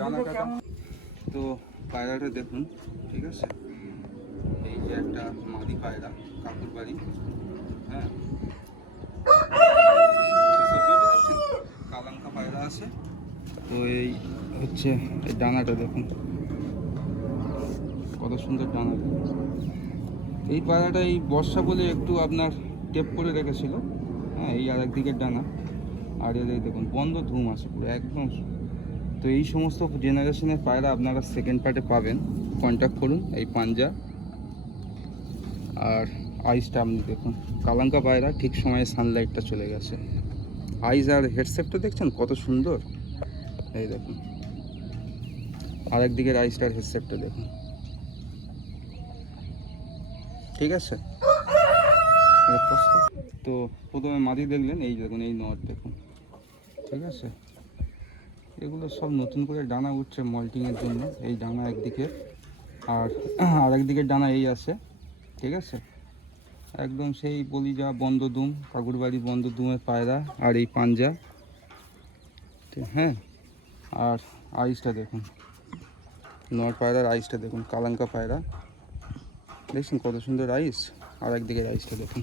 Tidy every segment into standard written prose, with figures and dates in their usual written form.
ডানা কাটা। তো পায়রাটা দেখুন, ঠিক আছে, এই যে একটা মাদি পায়রা, কাকুর বাড়ি, হ্যাঁ, কালাঙ্কা পায়রা আছে। তো এই হচ্ছে এই ডানাটা দেখুন, কত সুন্দর ডানা। এই পায়রাটা এই বর্ষা বলে একটু আপনার টেপ করে রেখেছিল, হ্যাঁ, এই আর একদিকের ডানা। আর এদের দেখুন বন্ধ ধুম আছে পুরো একদম। তো এই সমস্ত জেনারেশনের পায়রা আপনারা সেকেন্ড পার্টে পাবেন, কন্ট্যাক্ট করুন। এই পাঞ্জা আর আইসটা আপনি দেখুন, কালাঙ্কা পায়রা ঠিক সময়ে সানলাইটটা চলে গেছে। আইস আর হেডসেটটা দেখছেন কত সুন্দর, এই দেখুন। আর একদিকের আইসটার হেডসেটটা দেখুন, ঠিক আছে। তো প্রথমে মাদি দেখলেন, এই দেখুন এই নট দেখুন, ঠিক আছে। এগুলো সব নতুন করে ডানা উঠছে মল্টিংয়ের জন্য। এই ডানা একদিকে, আর একদিকের ডানা এই আছে, ঠিক আছে। একদম সেই বলি যা বন্ধদুম, কাকুর বাড়ি বন্ধদুমের পায়রা। আর এই পাঞ্জা, হ্যাঁ। আর আইসটা দেখুন, নর পায়রার আইসটা দেখুন, কালাঙ্কা পায়রা দেখছেন কত সুন্দর আইস। আর একদিকের আইসটা দেখুন।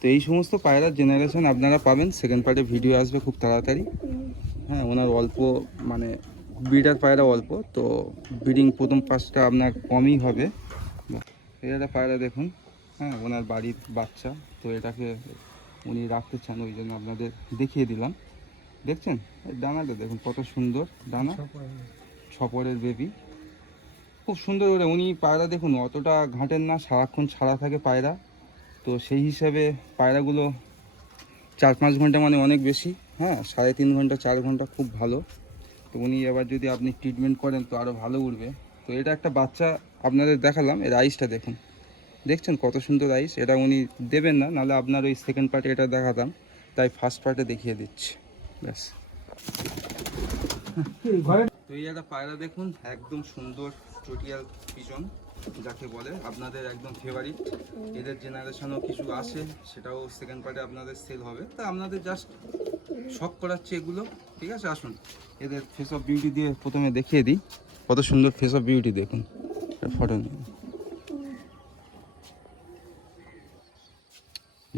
তো এই সমস্ত পায়রার জেনারেশন আপনারা পাবেন সেকেন্ড পার্টে, ভিডিও আসবে খুব তাড়াতাড়ি। হ্যাঁ, ওনার অল্প মানে ব্রিডার পায়রা অল্প, তো ব্রিডিং প্রথম পাঁচটা আপনার কমই হবে। এটা পায়রা দেখুন, হ্যাঁ, ওনার বাড়ির বাচ্চা। তো এটাকে উনি রাখতে চান, ওই জন্য আপনাদের দেখিয়ে দিলাম। দেখছেন ডানাটা দেখুন কত সুন্দর ডানা, ছপরের বেবি, খুব সুন্দর করে উনি পায়রা দেখুন অতটা ঘাঁটেন না, সারাক্ষণ ছাড়া থাকে পায়রা। তো সেই হিসাবে পায়রাগুলো 4-5 ঘন্টা মানে অনেক বেশি, হ্যাঁ, 3.5 ঘন্টা 4 ঘন্টা খুব ভালো। তো উনি এবার যদি আপনি ট্রিটমেন্ট করেন তো আরও ভালো উঠবে। তো এটা একটা বাচ্চা আপনাদের দেখালাম। এর আইসটা দেখুন, দেখছেন কত সুন্দর আইস। এটা উনি দেবেন না, নাহলে আপনার ওই সেকেন্ড পার্টে এটা দেখাতাম, তাই ফার্স্ট পার্টে দেখিয়ে দিচ্ছি, ব্যাস। তো এই একটা পায়রা দেখুন, একদম সুন্দর চটিয়াল পিজন যাকে বলে, আপনাদের একদম ফেভারিট। এদের জেনারেশনও কিছু আসে, সেটাও সেকেন্ড পার্টে আপনাদের সেল হবে। তা আপনাদের জাস্ট শখ করাচ্ছে এগুলো, ঠিক আছে। আসুন এদের ফেস অফ বিউটি দিয়ে প্রথমে দেখিয়ে দিই। কত সুন্দর ফেস অফ বিউটি দেখুন, ফটো নিয়ে।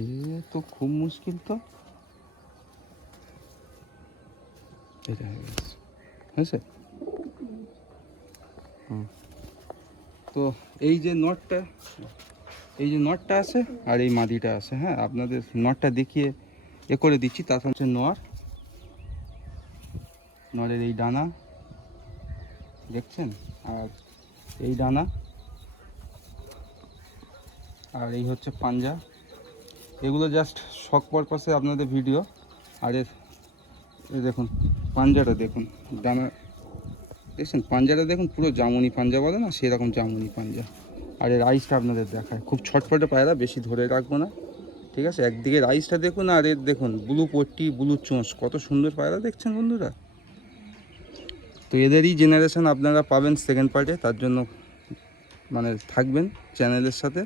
এ তো খুব মুশকিল, তো এটা হয়ে গেছে, হয়েছে। তো এই যে নটটা আছে আর এই মাদিটা আছে, হ্যাঁ, আপনাদের নটটা দেখিয়ে এ করে দিচ্ছি। তারপর হচ্ছে নরের এই ডানা দেখছেন, আর এই ডানা, আর এই হচ্ছে পাঞ্জা। এগুলো জাস্ট শখ পারপাসে আপনাদের ভিডিও। আর এই দেখুন পাঞ্জাটা দেখুন, ডানা দেখছেন, পাঞ্জাটা দেখুন পুরো জামুনি পাঞ্জা বলে না, সেরকম জামুনি পাঞ্জা। আর এর আইসটা আপনাদের দেখায়, খুব ছটফটে পায়রা, বেশি ধরে রাখবো না, ঠিক আছে। একদিকে রাইসটা দেখুন, আর এর দেখুন ব্লু পট্টি, ব্লু চোঁচ, কত সুন্দর পায়রা দেখছেন বন্ধুরা। তো এদেরই জেনারেশন আপনারা পাবেন সেকেন্ড পার্টে, তার জন্য মানে থাকবেন চ্যানেলের সাথে।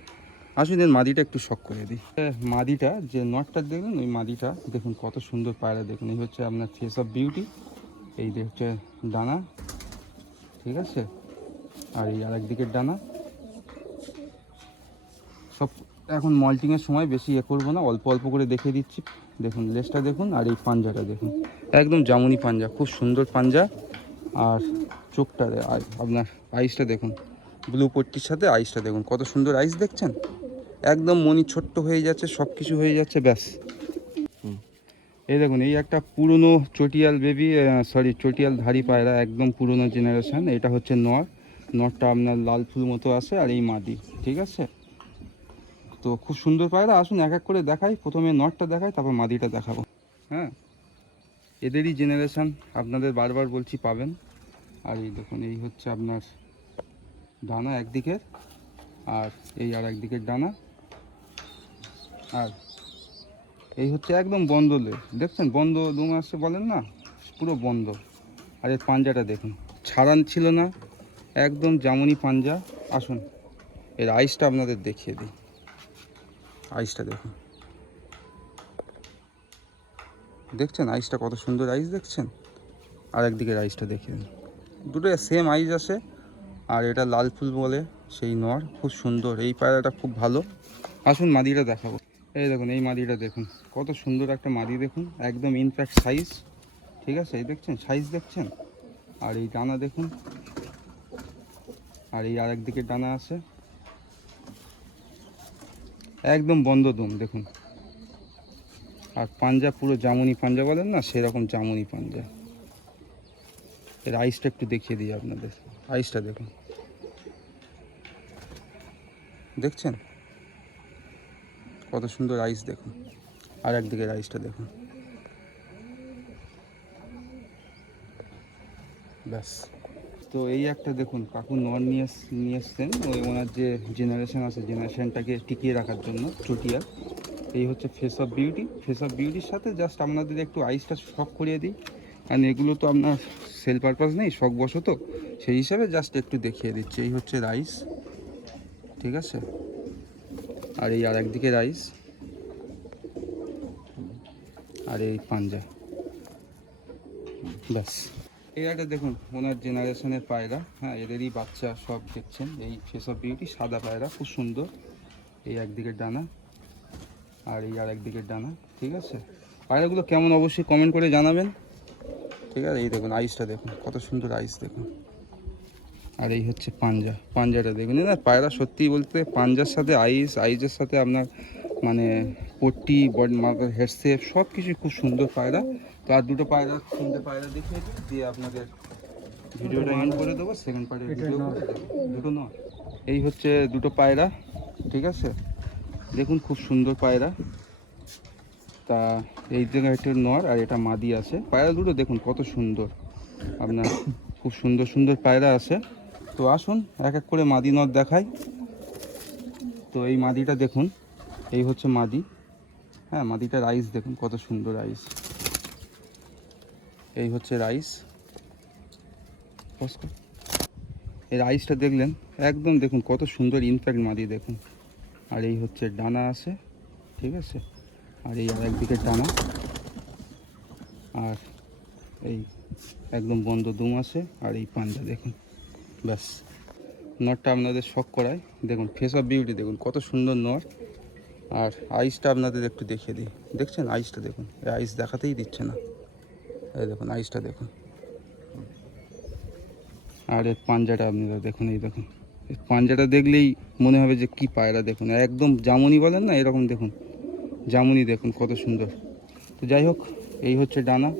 আসুন এর মাদিটা একটু শখ করে দিই। মাদিটা যে নটটা দেখলেন, ওই মাদিটা দেখুন কত সুন্দর পায়রা দেখুন। এই হচ্ছে আপনার ফেস অফ বিউটি, এই হচ্ছে ডানা, ঠিক আছে। আর এই আর একদিকের ডানা সব। এখন মল্টিংয়ের সময় বেশি করবো না, অল্প অল্প করে দেখিয়ে দিচ্ছি। দেখুন লেজটা দেখুন, আর এই পাঞ্জাটা দেখুন, একদম জামুনি পাঞ্জা, খুব সুন্দর পাঞ্জা। আর চোখটা আর আপনার আইসটা দেখুন, ব্লু পট্টির সাথে আইসটা দেখুন কত সুন্দর আইস দেখছেন। একদম মনি ছোট্ট হয়ে যাচ্ছে, সব কিছু হয়ে যাচ্ছে, ব্যাস। এই দেখুন এই একটা পুরনো চটিয়াল বেবি, চটিয়াল ধারি পায়রা, একদম পুরনো জেনারেশন। এটা হচ্ছে নটটা আপনার লাল ফুল মতো আসে, আর এই মাদি, ঠিক আছে। তো খুব সুন্দর পায়রা। আসুন এক এক করে দেখাই, প্রথমে নটটা দেখাই, তারপর মাদিটা দেখাবো, হ্যাঁ। এদেরই জেনারেশন আপনাদের বারবার বলছি পাবেন। আর এই দেখুন এই হচ্ছে আপনার ডানা একদিকের, আর এই আর একদিকের ডানা, আর এই হচ্ছে একদম বন্ধলে, দেখছেন বন্ধ দু মাসে বলেন না, পুরো বন্ধ। আর এর পাঞ্জাটা দেখুন, ছাড়ান ছিল না, একদম জামুনি পাঞ্জা। আসুন এর আইসটা আপনাদের দেখিয়ে দিই, আইসটা দেখুন, দেখছেন আইসটা কত সুন্দর আইস দেখছেন। আর একদিকে রাইসটা দেখে দিন, দুটো সেম আইজ আসে। আর এটা লাল ফুল বলে সেই নর, খুব সুন্দর এই পায়রাটা, খুব ভালো। আসুন মাদিটা দেখাবো। এই দেখুন এই মাদিটা দেখুন, কত সুন্দর একটা মাদি দেখুন, একদম ইনফ্যাক্ট সাইজ, ঠিক আছে? এই দেখছেন সাইজ দেখছেন, আর এই ডানা দেখুন, আর এই আরেক দিকে ডানা আছে, একদম বন্ধ দম দেখুন। আর পাঞ্জা পুরো জামুনি পাঞ্জা বলেন না, সেরকম জামুনি পাঞ্জা। এর আইসটা একটু দেখিয়ে দিই আপনাদের, আইসটা দেখুন, দেখছেন কত সুন্দর আইস দেখুন। আর একদিকে আইসটা দেখুন, ব্যাস। তো এই একটা দেখুন কাকু নর নিয়ে এসছেন, ওই ওনার যে জেনারেশন আছে, জেনারেশনটাকে টিকিয়ে রাখার জন্য চটিয়া। এই হচ্ছে face of beauty. Face of বিউটির সাথে জাস্ট আপনাদের একটু আইসটা শখ করিয়ে দিই, কারণ এগুলো তো আপনার সেল পারপাস নেই, শখ বশত, সেই হিসাবে জাস্ট একটু দেখিয়ে দিচ্ছি। এই হচ্ছে রাইস, ঠিক আছে? আর এই আর একদিকে রাইস, আর এই পাঞ্জা, ব্যাস। এই একটা দেখুন ওনার জেনারেশনের পায়রা, হ্যাঁ এদেরই বাচ্চা সব দেখছেন। এই ফেস অফ বিউটি সাদা পায়রা, খুব সুন্দর। এই একদিকের ডানা আর এই আর একদিকের ডানা, ঠিক আছে? পায়রাগুলো কেমন অবশ্যই কমেন্ট করে জানাবেন, ঠিক আছে? এই দেখুন আইসটা দেখুন, কত সুন্দর আইস দেখুন। আর এই হচ্ছে পাঞ্জা, পাঞ্জাটা দেখুন না, পায়রা সত্যি বলতে পাঞ্জার সাথে আইসের সাথে আপনার মানে পট্টি, বডি, হেড শেপ সব কিছুই খুব সুন্দর পায়রা। তো আর দুটো পায়রা, তিনটে পায়রা দেখিয়ে দিয়ে আপনাদের ভিডিওটা এন্ড করে দেবো। সেকেন্ড পার্টের ভিডিও দুটো নয়, এই হচ্ছে দুটো পায়রা, ঠিক আছে? দেখুন খুব সুন্দর পায়রা। তা এই জায়গায় একটা নর আর এটা মাদি আছে। পায়রা দুটো দেখুন কত সুন্দর, আপনার খুব সুন্দর সুন্দর পায়রা আছে। তো আসুন এক এক করে মাদি নর দেখাই। তো এই মাদিটা দেখুন, এই হচ্ছে মাদি, হ্যাঁ মাদিটার আইস দেখুন কত সুন্দর আইস। এই হচ্ছে রাইস, এর আইসটা দেখলেন, একদম দেখুন কত সুন্দর ইনফ্যাক্ট মাদি দেখুন। আর এই হচ্ছে ডানা আছে, ঠিক আছে? আর এই আর একদিকে ডানা, আর এই একদম বন্ধ দুম আছে, আর এই পাঞ্জা দেখুন, ব্যাস। নরটা আপনাদের শখ করায়, দেখুন ফেস অফ বিউটি দেখুন কত সুন্দর নর। আর আইসটা আপনাদের একটু দেখিয়ে দিই, দেখছেন আইসটা দেখুন, এই আইস দেখাতেই দিচ্ছে না, এই দেখুন আইসটা দেখুন। আর এর পাঞ্জাটা আপনারা দেখুন, এই দেখুন এই পাঞ্জাটা দেখলেই মনে হবে যে কি পায়রা দেখুন, একদম জামুনি বলেন না, এরকম দেখুন জামুনি দেখুন কত সুন্দর। তো যাই হোক, এই হচ্ছে ডানা,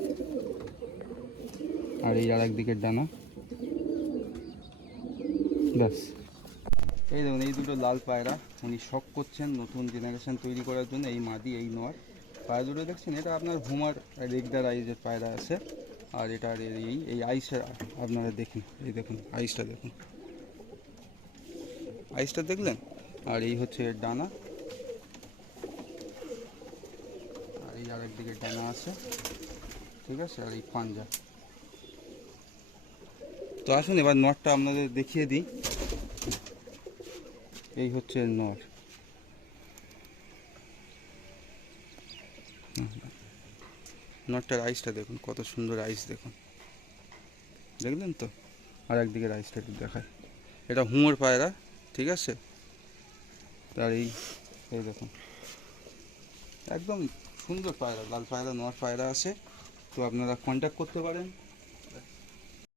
আর এই আর একদিকের ডানা, ব্যাস। এই দেখুন এই দুটো লাল পায়রা উনি শখ করছেন নতুন জেনারেশন তৈরি করার জন্য, এই মাদি এই নর। পায়রা দুটো দেখছেন, এটা আপনার হুমার রেগদার আইজের পায়রা আছে। আর এটা এই আইসটা আপনারা দেখুন, এই দেখুন আইসটা দেখুন, আইসটা দেখলেন। আর এই হচ্ছে এর ডানা, আর এই আরেক দিকে ডানা আছে, ঠিক আছে? আর এই পাঞ্জা। তো আসুন এবার নরটা আপনাদের দেখিয়ে দিই। এই হচ্ছে নর, নটটার আইসটা দেখুন কত সুন্দর আইস দেখুন, দেখলেন তো? আর একদিকে আইসটা একটু দেখায়, এটা হুমোর পায়রা, ঠিক আছে? তার এই দেখুন একদম সুন্দর পায়রা, লাল পায়রা নর পায়রা আছে। তো আপনারা কন্ট্যাক্ট করতে পারেন।